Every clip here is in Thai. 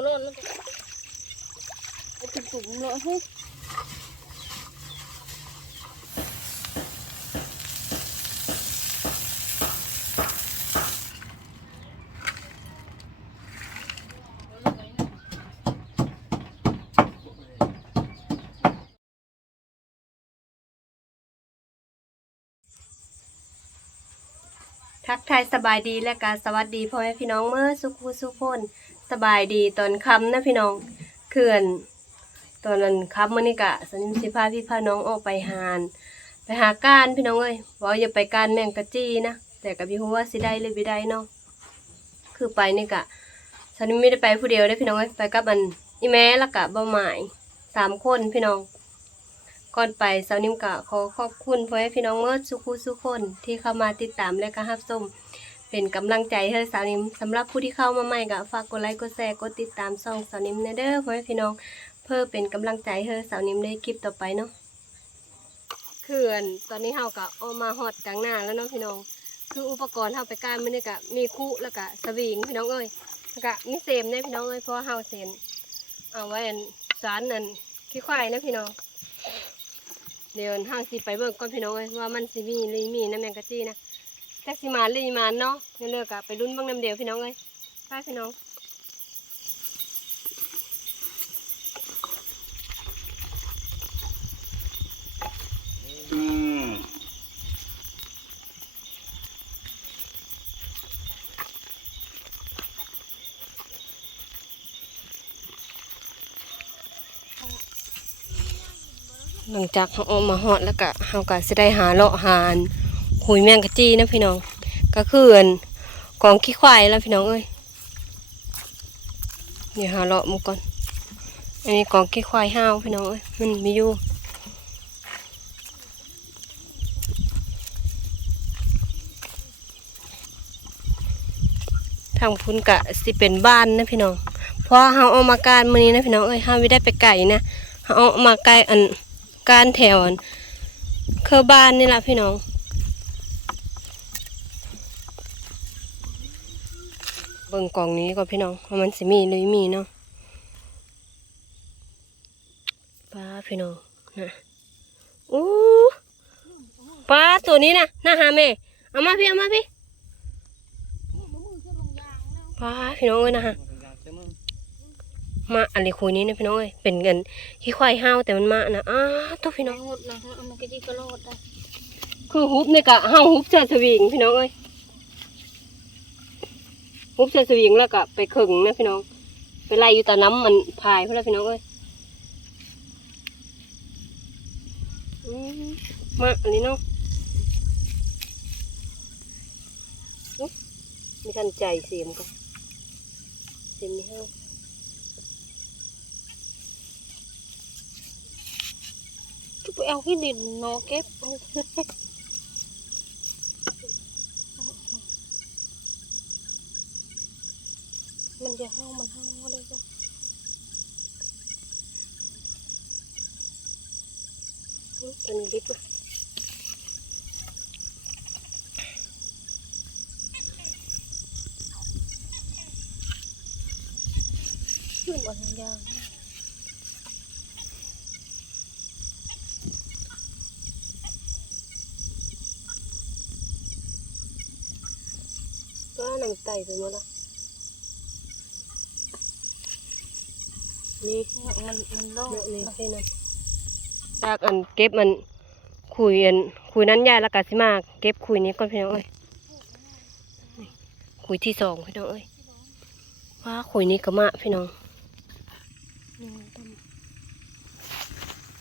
ก็โลดแล้วก็เอาตุ่มๆเลยฮ้ยทักทายสบายดีและการสวัสดีพ่อแม่พี่น้องเมื่อสุขุสุขคน สบายดีตอนค่ำนะพี่น้องเขื่อนตอนนั้นค่ำมื้อนี้กะสนิมสิพาพี่พาน้องออกไปหานไปหากานพี่น้องเอ้ยว่าอย่าไปกานแมงกะจี้นะแต่กับพี่ฮู้ว่าสิได้หรือบ่ได้เนาะคือไปนี่กะสนิมไม่ได้ไปผู้เดียวได้พี่น้องเอ้ยไปกับอันอีแม่ล้วกะบ่หมายสามคนพี่น้องก่อนไปสาวนิ่มกะขอขอบคุณพ่อแม่พี่น้องเมื่อสุขุสุคนที่เข้ามาติดตามและก็รับชม เป็นกำลังใจให้สาวนิ่มสำหรับผู้ที่เข้ามาใหม่ก็ฝากกดไลค์กดแชร์กดติดตามช่องสาวนิ่มนะเด้อพ่อแม่พี่น้องเพื่อเป็นกำลังใจให้สาวนิ่มในคลิปต่อไปเนาะเขื่อนตอนนี้เฮาก็เอามาฮอดกลางหน้าแล้วเนาะพี่น้อง คืออุปกรณ์เฮาไปการมื้อนี้ก็มีคุแล้วก็สวิงพี่น้องเอ้ยแล้วก็มีเสมเนี่ยพี่น้องเอ้ยเพราะว่าเฮาเซนเอาไว้อันสารนั่นขี้ควายนะพี่น้อง เดี๋ยวห้างสิไปเบิ่งก่อนพี่น้องเอ้ยว่ามันสิมีหรือมีน้ำแมงกะจี้นะ แท็กสิมาหรือมาเนาะเดี๋ยวเลิกอะไปรุ่นบิ่งน้ำเดียวพี่น้องเอ้ยไปพี่น้องหลังจากเขาเออกมาฮอดแล้วก็เฮาก็สิได้หาเลาะหาน หุยแมงกะจีนะพี่น้อง ก็คืออันกองขี้ควายแล้วพี่น้องเอ้ยเดี๋ยวหาเลาะมันก่อน อันนี้กองขี้ควายห้าวพี่น้องเอ้ยมันมีอยู่ทางพุนกะสิเป็นบ้านนะพี่น้อง เพราะเฮาเอามาการมื้อนี้นะพี่น้องเอ้ยเฮาไม่ได้ไปไก่นะเฮาเอามาไก่อันการแถวอันเคอบ้านนี่ล่ะพี่น้อง บิ่งกล่องนี้ก่อนพี่น้องว่ามันสิมีหรือมีเนาะป้าพี่น้องนะอู้ป้าตัวนี้นะน่าหาแม่เอามาพี่เอามาพี่ป้าพี่น้องเอ้ยนะฮะมาอะไรคุยนี้นะพี่น้องเอ้ยเป็นเงินขี้ควายห้าวแต่มันมานะอ้าตัวพี่น้องหมดนะเอามันก็จีก็โลดได้คือฮุบเนี่ยกะห้าวฮุบเสื้อสวิงพี่น้องเอ้ย ฮุบเสื้อสวิงแล้วก็ไปขึงนะพี่น้อง ไปไล่อยู่ตาน้ำมันพายเพื่อนพี่น้องเอ้ยอืมมาอันนี้เนาะม่ทันใจเสียมก็เสียมนี่ห้าวจะไปเอาที่ดินนาะเก็บเอา มันจะห้าวมันห้าวได้จ้ะตัวนี้ดิบนะขึ้นมาทางยางก็หนังไก่ไปหมดละ นี่มันมันโลดเนาะนี่แค่นั้นจากอันเก็บมันคุยอันคุยนั้นยายแล้วก็สิมาเก็บคุยนี้ก่อนพี่น้องเอ้ยนี่คุยที่สองพี่น้องเอ้ยว่าคุยนี้ก็มาพี่น้องยังต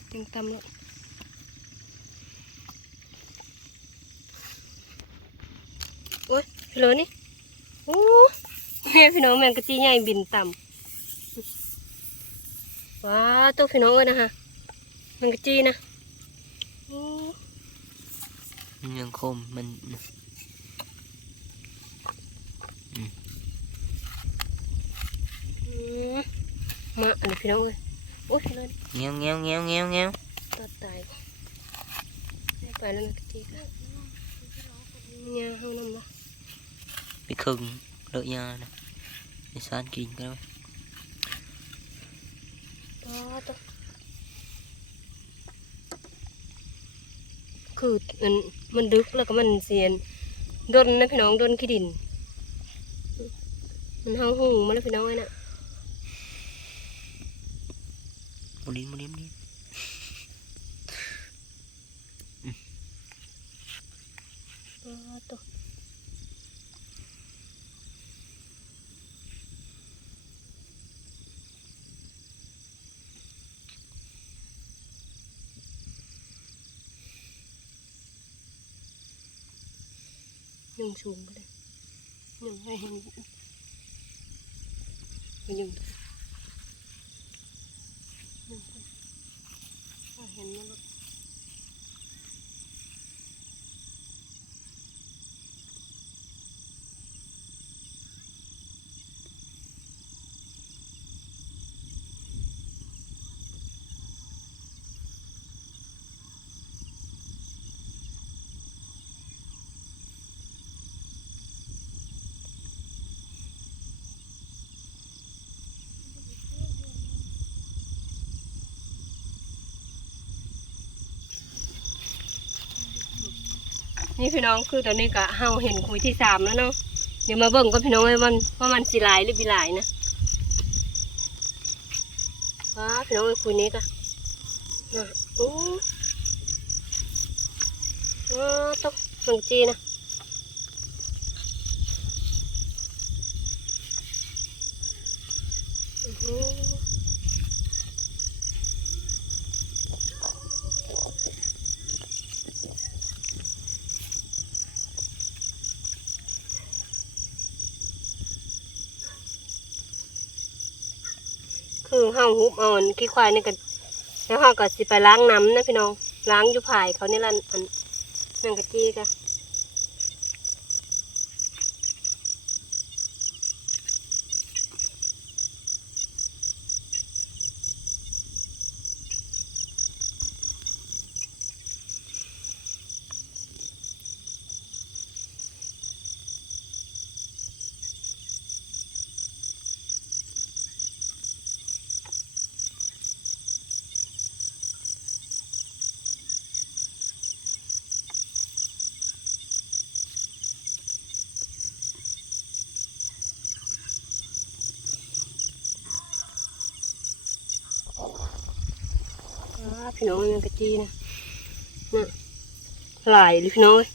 ำยังตำแล้วโอ้ยพี่โลนี่โอ้แม่พี่น้องแมงกะจีใหญ่บินต่ำ ว้าวตัวพี่น้องเอ้ยนะฮะแมงกะจีนะโอ้มันยังคมมันอืมมาอันนี้พี่น้องเอ้ยโอ้ยพี่น้องเงี้ยวเงี้ยวเงี้ยวเงี้ยวเงี้ยวตัดตายได้ไปแล้วแมงกะจีก็เนี่ยเฮานำละไปครึ่งเลอะยานะไอ้สารกินกันไหมตัว คือมันมันดึกแล้วก็มันเสียนดนนะพี่น้องดนขี้ดิน มันเฮาหูมาแล้วพี่น้องไอ้น่ะบุลินบุลินบุลิน อ๋อตัว ยังสูงไปเลยยังให้เห็นยังหนึ่งให้เห็นแล้วก็ นี่พี่น้องคือตอนนี้ก็เฮาเห็นคุยที่สามแล้วเนาะเดี๋ยวมาเบิ่งก็พี่น้องว่ามันว่ามันสีหลายหรือบีหลายนะว้าพี่น้องไอ้คุยนี้ก็นะโอ้ว้าต้องหนังจีนะอื้อหือ ห้อเฮาหุบเอาอันขี้ควายนี่ก็แล้วห้าก็สิไปล้างน้ำนะพี่น้องล้างอยู่ผายเขานี่ละอันนั่งกะจีก็อ่า พี่น้องมันกระจีนะน่ะหลายเลยพี่น้องเอ้ย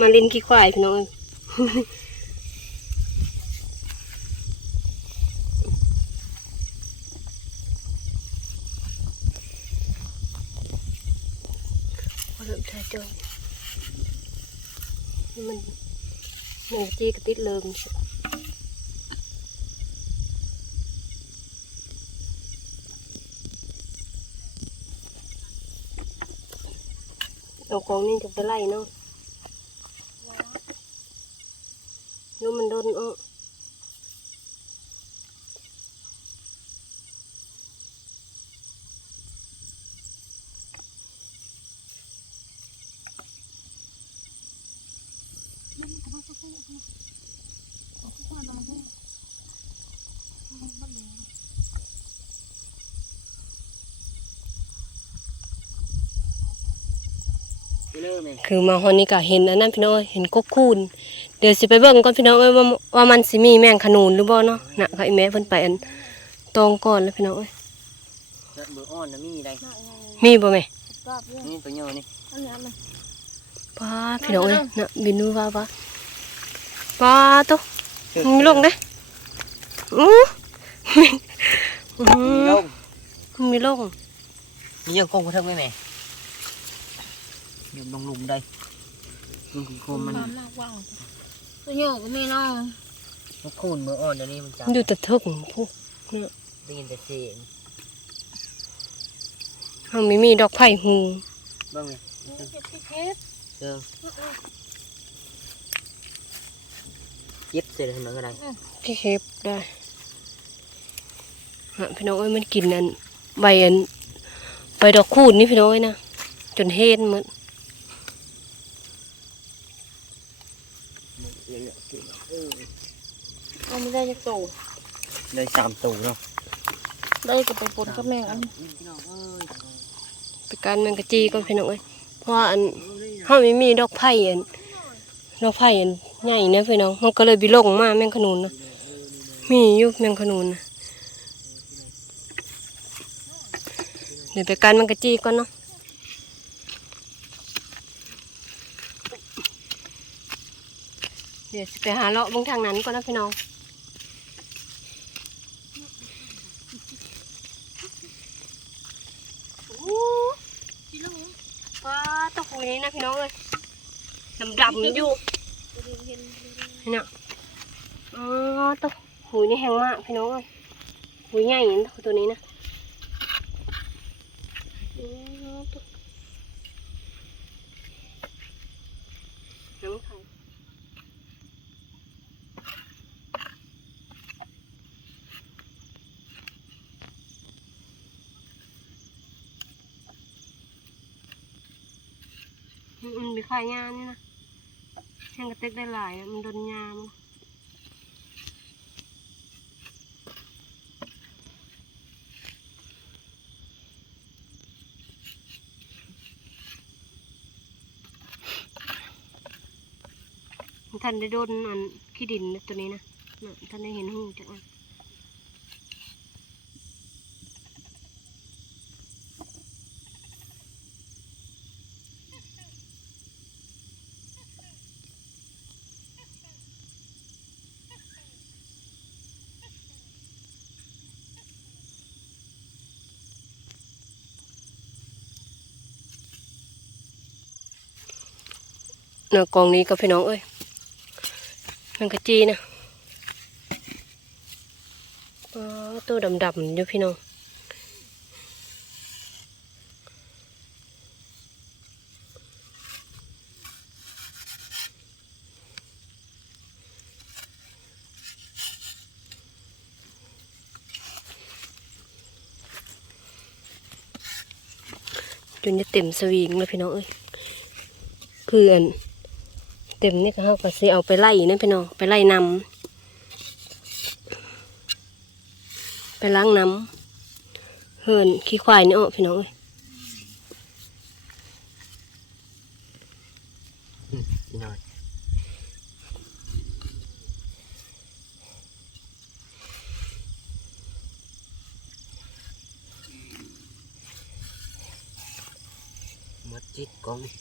มาเล่นขี้ควายพี่น้องเอ้ยพอเริ่มถ่ายจอยนี่มันมันกระจีกระติดเลิมใช่ เอาของนี่จะไปไล่เนาะนู้มันโดนเออ คือมาฮอนนี่ก็เห็นอันนั้นพี่น้องเอ้ยเห็นกบคูนเดี๋ยวสิไปเบิ่งก่อนพี่น้องเอ้ยว่าว่ามันสิมีแมงขนูนหรือบ่เนาะน่ะก็อีแม่เพิ่นไปอันตองก่อนแล้วพี่น้องเอ้ยจัดเบอร์อ้อนนะมีอะไรมีบ่แม่กรอบเลยนี่ตัวโยนี่อันนี้มันป้าพี่น้องเอ้ยน่ะบินดูว่าว่าป้าตุ๊มีลงเด้อู้อื้อมีลงมีลงมียังคงกระเทิงไหมแม่ เดี๋ยวลงหลุมได้ลุงโคมมันมากว่างตัวโยกก็ไม่น้องมันคูนเบอร์อ้อนเดี๋ยวนี้มันจับอยู่แต่ทึกพวกได้ยินแต่เสียงเฮามีมีดอกไผ่หูบ้างไหมเพชรเจอเย็บเสร็จแล้วทำอะไรพี่เคฟได้ฮะพี่น้องเอ้ยมันกินอันใบอันใบดอกคูดนี่พี่น้องเอ้ยนะจนเฮ็ดหมัน เอาไม่ได้จะโตได้สามตัวเนาะได้ก็ไปปนกับแมงอันพี่น้องเอ้ยไปการแมงกะจีก่อนพี่น้องเอ้ยเพราะว่าอันเฮาไม่มีดอกไผ่อันดอกไผ่อันใหญ่นะพี่น้องมันก็เลยบิลงมาแมงขนุนนะมีอยู่แมงขนุนนะเดี๋ยวไปการแมงกะจีก่อนเนาะเดี๋ยวสิไปหาเลาะเบงทางนั้นก่อนนะพี่น้อง ว้า ตะคุยนี้นะพี่น้องเลยดำดำๆอยู่นี่น่ะอ๋อตัวหูนี่แห้งมากพี่น้องเลยหูใหญ่นะตัวนี้นะอ๋อตะน้ำไข่อื มๆไปขายยานี่นะแห้งกระเต็กได้หลายมันโดนยามนท่านได้โดนอันขี้ดินตัวนี้นะ ท่านได้เห็นหูจา นเนื้อกองนี้ก็พี่น้องเอ้ยมันกระจีนะอ๋อตัวดำๆอยู่พี่น้องจนจะเต็มสวิงเลยพี่น้องเอ้ยคืออัน เต็มนี่ก็เขาก็สิเอาไปไล่นะพี่น้องไปไล่นำไปล้างน้ำเฮินขี้ควายนี่ออพี่น้องเอ้ย พี่น้องมัดจิตกองนี่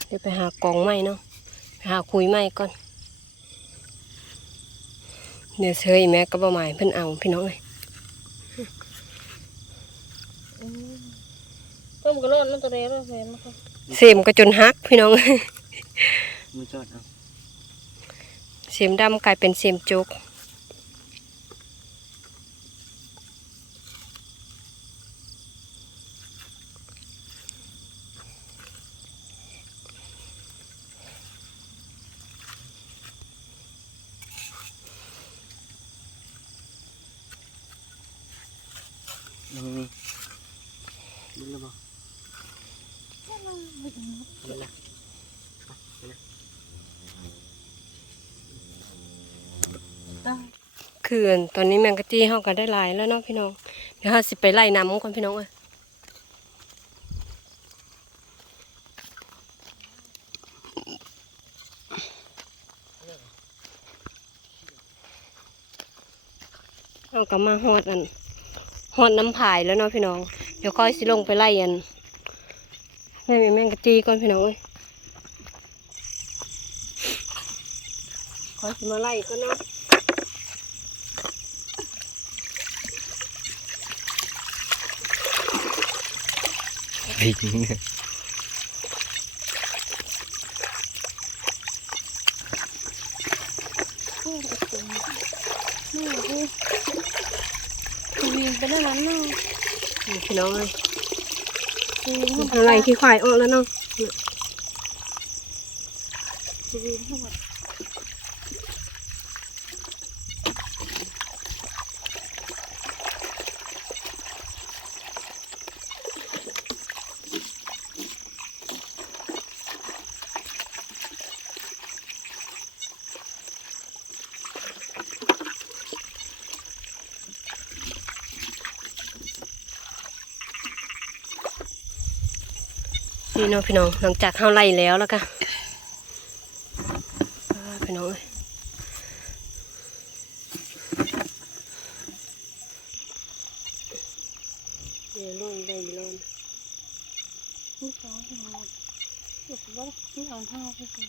เดี๋ยวไปหากองไม้เนาะไปหาคุยไม้ก่อน เดี๋ยวเชยแม่ก็บ่หมายเพิ่นเอาพี่น้องเอ้ยเพิ่มกระโดดนั่นตัวเดียวเลยเห็นไหมคะเสียมก็จนฮักพี่น้องมือจอดเอาเสียมดำกลายเป็นเสียมจุกนี่นี่นี่แล้วบ่นี่ละ คือนตอนนี้แมงกะจีเฮาก็ได้หลายแล้วเนาะพี่น้อง เดี๋ยวเฮาสิไปไล่น้ำก่อนพี่น้องเอ้ยเอากลับมาฮอดอันฮอดน้ำผายแล้วเนาะพี่น้อง เดี๋ยวค่อยสิลงไปไล่อันแม่มีแมงกะจีก่อนพี่น้องเอ้ยค่อยสิมาไล่ก็เนาะ วิ่งนี่คือคือวิ่งไปได้นั้นเนาะนี่พี่น้องเอ้ยคือวิ่งเข้าอะไรขี้ควายออกแล้วเนาะ คือวิ่งเข้ามา นี่เนาะพี่น้องหลังจากเข้าไล่แล้วแล้วก็อ่าพี่น้องเอ้ยเดี๋ยวลงได้อีกแล้วนะ นี่สองหัวเก็บไว้ที่อ่านท่าไปสิ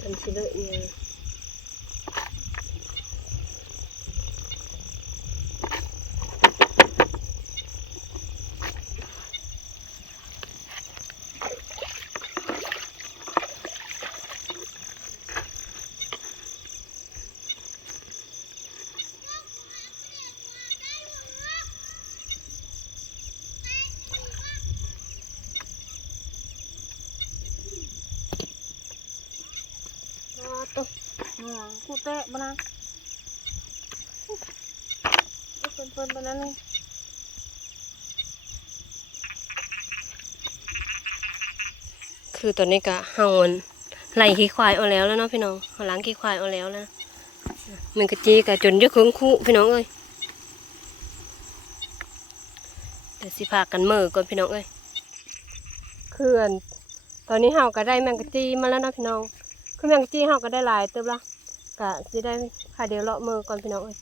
ทำสิเลยเนี่ย อ๋อตุ๊กหน่วง กูเตะบ้านะเป็นเป็นไปนั่นนี่คือตอนนี้ก็เฮาอันไล่ขี้ควายเอาแล้วแล้วเนาะพี่น้องเฮาล้างขี้ควายเอาแล้วแล้วมันกะจีกะจนเยอะครึ่งคู่พี่น้องเอ้ยเดี๋ยวสิพากันมือก่อนพี่น้องเอ้ยคืออันตอนนี้เฮาก็ได้แมงกะจีมาแล้วเนาะพี่น้องคือแมงกะจีเฮาก็ได้หลายเติบละ กะสิได้พาเดี๋ยวเลาะมือก่อนพี่น้องเอ้ย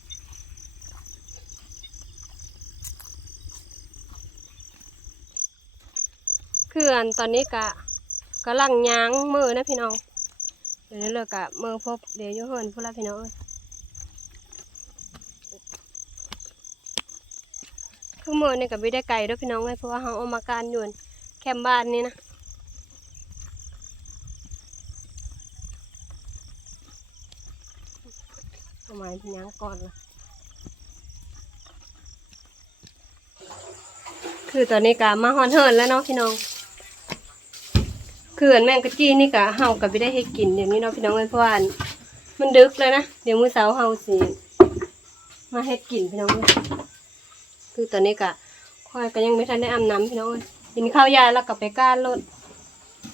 คืออันตอนนี้กะกำลังย้างมือนะพี่น้อง เดี๋ยวนี้เลิกกะมือพบเดี๋ยวยุ่เฮินพูดละพี่น้องเอ้ยคือมือเนี่ยกับไม่ได้ไก่ด้วยพี่น้องเลยเพราะว่าเขาเอามาการอยู่แคมป์บ้านนี่นะ เอาไม้พี่ย้างก่อนละคือตอนนี้กะมาฮอนเฮินแล้วเนาะพี่น้องคืออันแมงกะจี้นี่กะเฮากับไม่ได้ให้กินเดี๋ยวนี้เนาะพี่น้องเอ้ยเพราะว่าอันมันดึกแล้วนะเดี๋ยวมื้อเช้าเฮาสิมาเฮ็ดกินพี่น้องเอ้ยคือตอนนี้กะค่อยก็ยังไม่ทันได้อาบน้ำพี่น้องเอ้ยกินข้าวยาแล้วก็ไปก้านรถ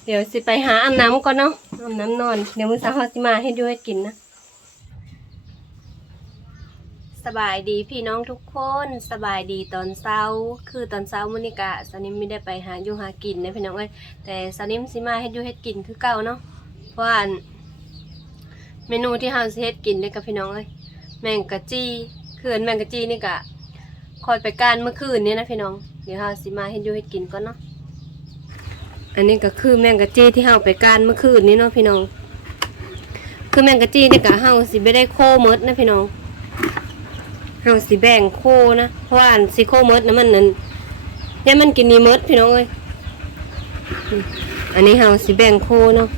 เดี๋ยวสิไปหาอาบน้ำก่อนเนาะอาบน้ำนอน เดี๋ยวมื้อเช้าเฮาสิมาให้ดูให้กินนะ สบายดีพี่น้องทุกคนสบายดีตอนเช้า คือตอนเช้ามื้อนี้กะสนิมไม่ได้ไปหาอยู่หากินนะพี่น้องเอ้ยแต่สนิมสิมาเฮ็ดอยู่เฮ็ดกินคือเก่าเนาะเพราะว่าอันเมนูที่เฮาสิเฮ็ดกินเด้กับพี่น้องเอ้ยแมงกะจี้คืออันแมงกะจีนี่ก็คอยไปการเมื่อคืนนี้นะพี่น้องเดี๋ยวเฮาสิมาเฮ็ดอยู่เฮ็ดกินก่อนเนาะอันนี้ก็คือแมงกะจีที่เฮาไปการเมื่อคืนนี้เนาะพี่น้อง คือแมงกะจีนี่ก็เฮาสิบ่ได้โคหมดนะพี่น้อง เฮาสิแบ่งโคนะเพราะว่านสิโคหมดนะมันนั่นเนี่ยมันกินนี่หมดพี่น้องเอ้ยอันนี้เฮาสิแบ่งโคเนาะ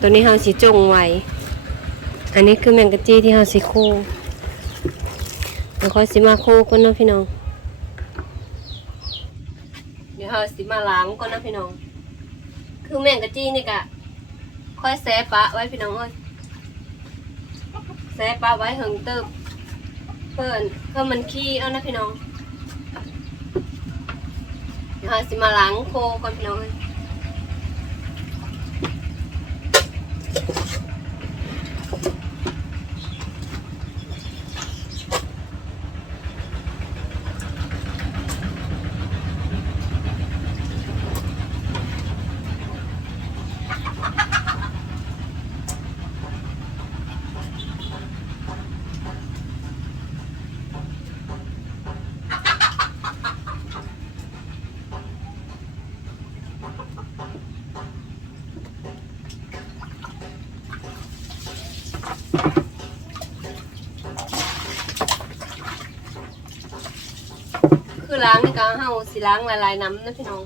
ตัวนี้เฮาสิจงไว้อันนี้คือแมงกะจี้ที่เฮาสิโคเดี๋ยวค่อยสิมาโคก่อนเนาะพี่น้องเดี๋ยวเฮาสิมาล้างก่อนนาะพี่น้อง คือแมงกะจี้นี่กะค่อยแซะปะไว้พี่น้องเอ้ยแซะปะไว้เหิงเติบ เพิ่นเพิ่มมันขี้เอานะพี่น้องเดี๋ยวเราสิมาล้างโคก่อนพี่น้อง คือล้างนี่ก็เฮาสิล้างหลายน้ำนะพี่น้อง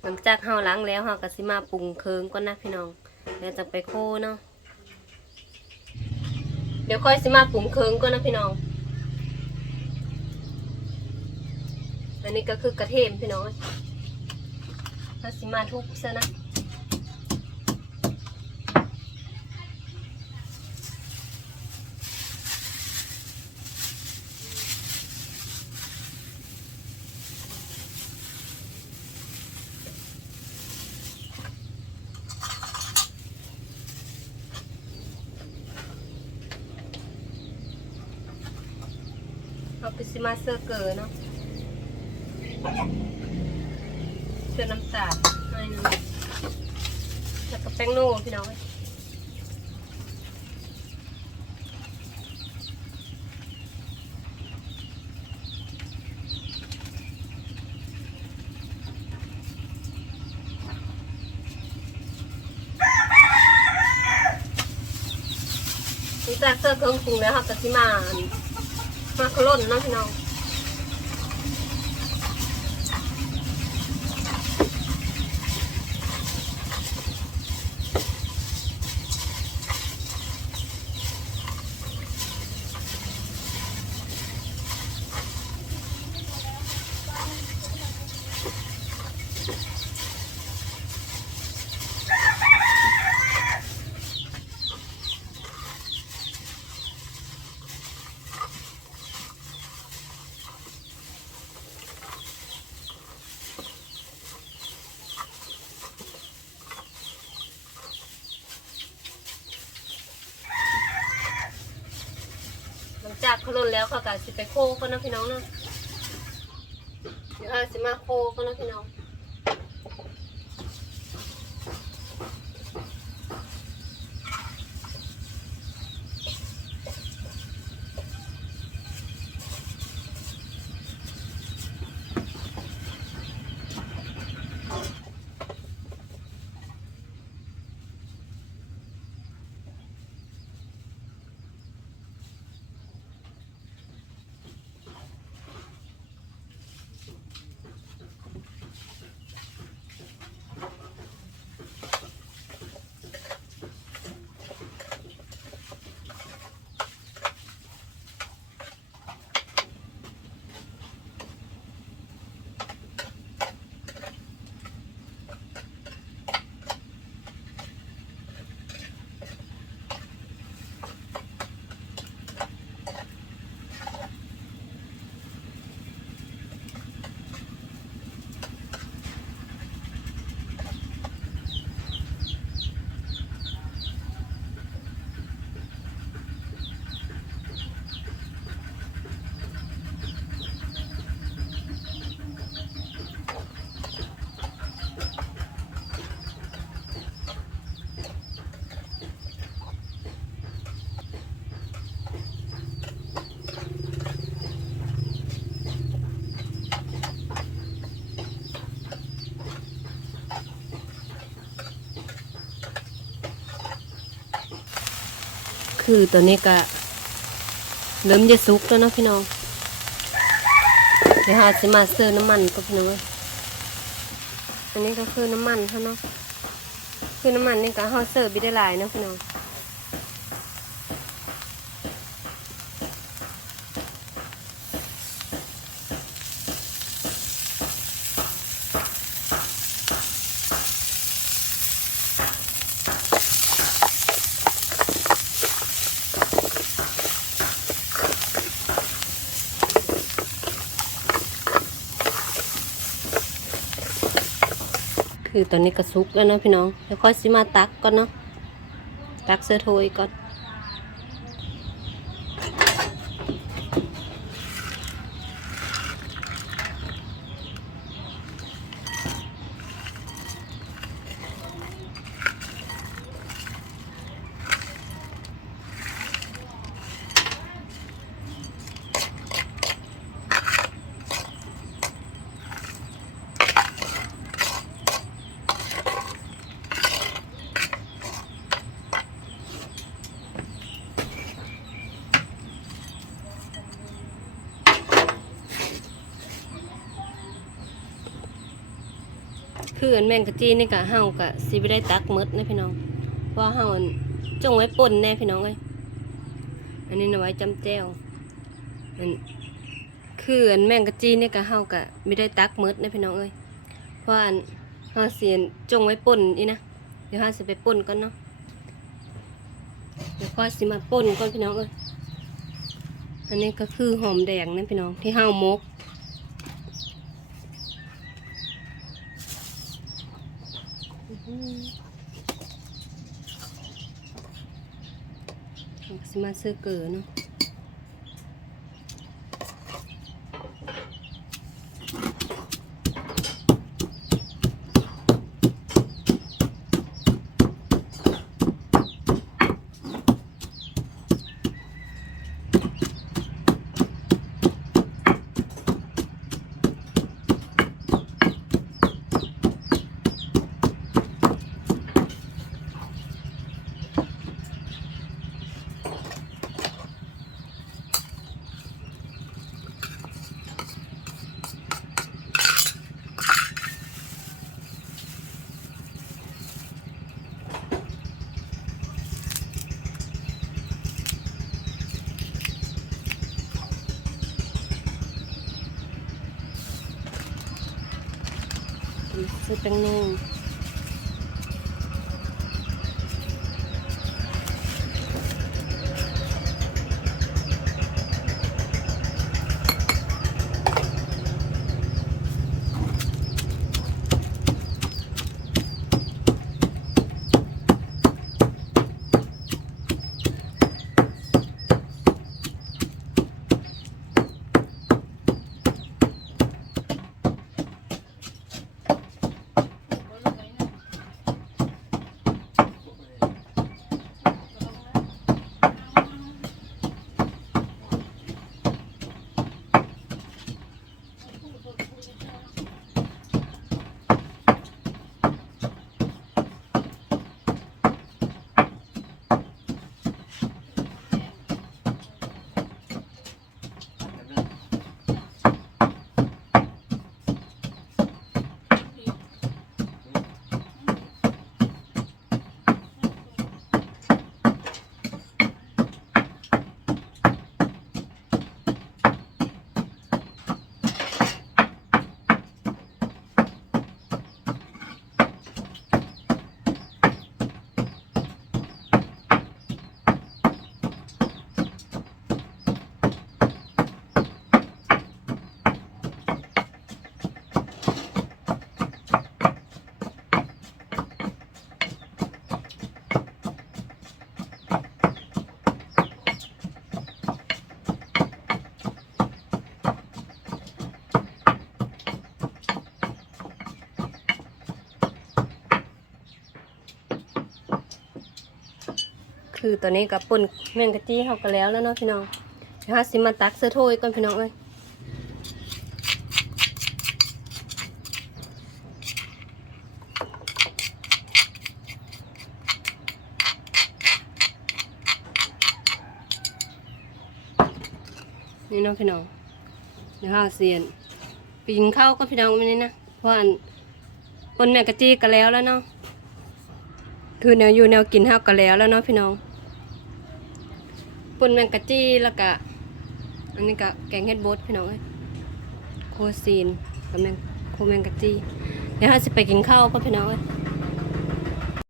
ค ลังจากเฮาล้างแล้วเฮาก็สิมาปรุงเคิงก่อนนะพี่น้องแล้วจะไปโคเนาะเดี๋ยวค่อยสิมาปรุงเคิงก่อนนะพี่น้อง อันนี้ก็คือกระเทียมพี่น้องเราสิมาทุบซะนะ เอาไปสิมาเสื้อเกอร์เนาะเสื้อน้ำตาลหน่อยนึงแล้วก็แป้งโน่พี่น้องเอ้ยหลังจากเสื้อเครื่องปรุงแล้วค่ะก็สิมา มาขล่นเนาะพี่น้อง เขาล่นแล้วเขาก็สิไปโคก็นเนะพี่น้องเนาะเดี๋ยวเราสิมาโคก็นเนะพี่น้อง คือตัวนี้ก็เริ่มจะสุกแล้วนะพี่น้อง เดี๋ยวเราจะมาเสิร์น้ำมันก็พี่น้องอันนี้ก็คือน้ำมันเขานะคือน้ำมันนี่ก็เราเสิร์ฟไปได้หลายนะพี่น้อง คือตอนนี้กระซุกแล้วเนาะพี่น้องเดี๋ยวค่อยสิมาตักก่อนเนาะตักเสื้อโทยก่อน คืออันแมงกะจีนี่กะเฮากะสิบ่ได้ตักมดนะพี่น้องเพราะเฮาอันจงไว้ป่นแน่พี่น้องเอ้ยอันนี้นะไว้จำแจ้วอันคืออันแมงกะจีนี่กะเฮากะไม่ได้ตักมดนะพี่น้องเอ้ยเพราะอันเฮาเสียนจงไว้ป่นอีนะเดี๋ยวเฮาสิไปป่นก่อนเนาะเดี๋ยวก็สิมาป่นก่อนพี่น้องเอ้ยอันนี้ก็คือหอมแดงนะพี่น้องที่เฮามก สมาซื้อเกลือเนาะ ซื้อ คือตอนนี้กับป่นแมงกะจี้เขาก็แล้วแล้วเนาะพี่น้องเดี๋ยวเราสิมาตักเสื้อโทยก่อนพี่น้องเอ้ยนี่เนาะพี่น้องเดี๋ยวเราเสียนปีนเข้าก็พี่น้องไม่นี่นะเพราะอันป่นแมงกะจี้ก็แล้วแล้วเนาะคือแนวอยู่แนวกินห้าวก็แล้วแล้วเนาะพี่น้อง ปุ่นแมงกะจี้แล้วก็อันนี้ก็แกงเฮ็ดบดพี่น้องเอ้ยโคซีนกับแมงโคแมงกะจี้เดี๋ยวเราจะไปกินข้าวก็พี่น้องเอ้ย